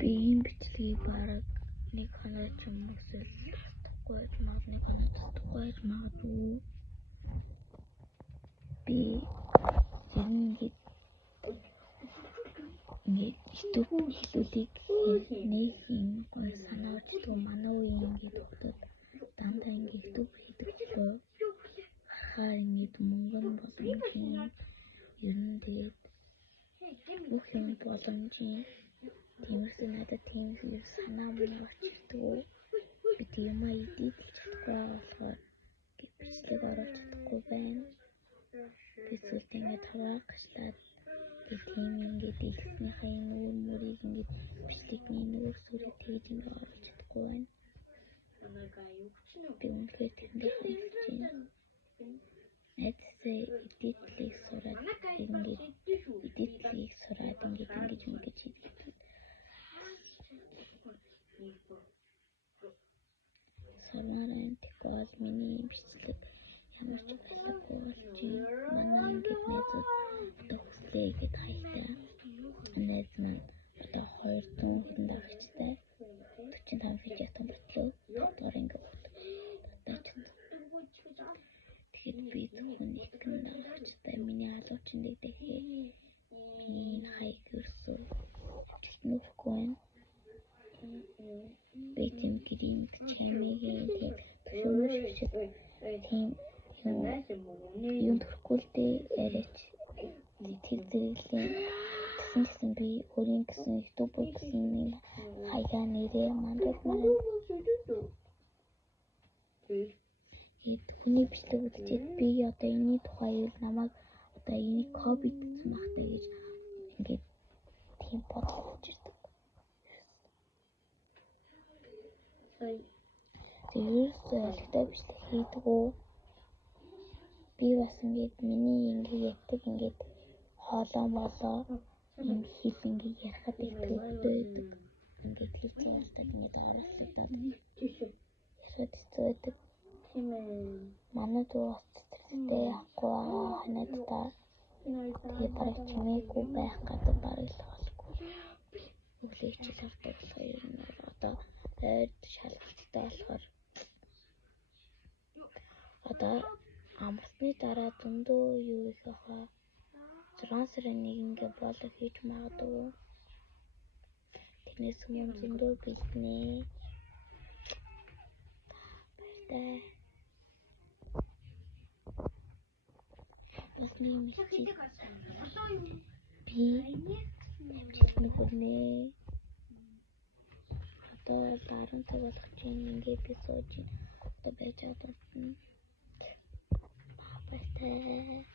Би ийм бичлэгийг бараг нэг хоног ч юм уу тусдахгүй байж магадгүй, нэг хоног тусдахгүй байж магадгүй. Би ингээд YouTube хэлүүлгийг нэг юм гоё санаа очдог манай үе ингээд бодоод дандаа ингээд YouTube хийдэг болоо. Хаа ингээд мөнгөн боломжийн ер нь тэгээд бүх юм боломжийн тиймэрхүү надад тийм их санаа мөн очирдаг. Би тийм эдитэлж чадахгүй болохоор бичлэг оруулж чадахгүй байна. Би зөвхөн ингээд хаваагачлаад тийм ингээд ихснийхээ нүүр мөрийг ингээд бичлэгний нүүр сүрийг тэгж ингээд оруулж чадахгүй байна. Би үнэхээр тэндээ хэлж байна. Найдсаа эдитлийг сураад ингээд эдитлийг сураад ингээд хийдэг. Сарнараа тэгвэл миний бичлэг ямар ч байлгүй болж манай ингээд найзууд одоо хүслээ гэд хайлтаа. Найз маань одоо 200 хэдэн дагагчтай 45 видеотон бодлоо тодор ингээд бодож. Тэгээд би зөвхөн нэгэн дагагчтай миний алуучин дэхээ миний хайг ерсөө нөхгүй байна. Би тийм гэрийн чимээгээ төшөөмөш шиг тийм юм төрөхгүй л дээ яриач тэр зэрэглэн гэсэн би өөрийн гэсэн YouTube гэсэн юм хаяа нэрээ мандал маань хүний бичлэг үзчихэд би одоо энэний тухай юу намайг одоо энийг копи хийсэн багтаа гэж ингээд тийм бодлож ирдэг. Тэрс ойлгохтой бичлэг хийдэг үү? Би бас ингээд миний ингээд ятдаг ингээд хоолоо молоо юм хэл ингээд ярахад их төвтэй байдаг. Ингээд хийж байгаа ингээд оруулагдаад яшаад хэцүүдэг. Манай дүү бас цэцэрлэгтэй явахгүй ханадтай. Тэгээ бараг чимээгүй байх гадар бараг л болохгүй. Өглөө хичээл авдаг болохоор ер нь одоо ойд шалгалттай болохоор одоо амралтны дараа зөндөө юу их хаа 6 сарын 1-нд болоо хийж магадгүй. Тэрнээс өмнө зөндөө бэлднэ. Баяртай. Бас нэг мэдчихэд би амжилт хүрнэ. Одоо 10 цаг болох чинь ингээд би сууж одоо байж байгаа юм. Баяртай.